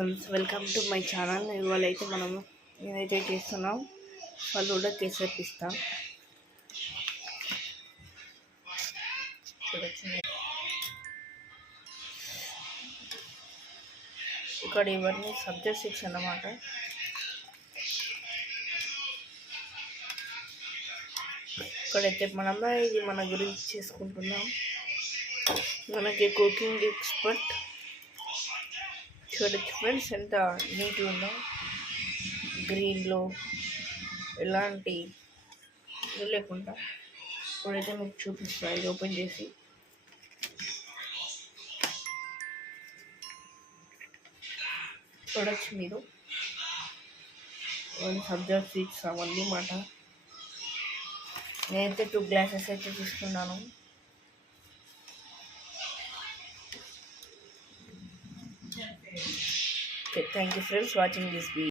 Welcome to my channel. ఇవాళ అయితే నేనైతే చేస్తున్నాం ఫలూడా కేసర్ పిస్తా. ఇక్కడ ఇవన్నీ సబ్జా సీడ్స్ అన్నమాట. ఇక్కడైతే ఇది మన గురించి చేసుకుంటున్నాం. మనకి కుకింగ్ ఎక్స్పర్ట్ చూడొచ్చు ఫ్రెండ్స్, ఎంత నీట్గా ఉందో. గ్రీన్లో ఎలాంటి ఇది లేకుండా ఇప్పుడైతే మీకు చూపిస్తాను. ఇది ఓపెన్ చేసి చూడొచ్చు మీరు. సబ్జా సీడ్స్ అవన్నీ మాట. నేనైతే 2 గ్లాసెస్ అయితే తీసుకున్నాను. Thank you friends watching this video.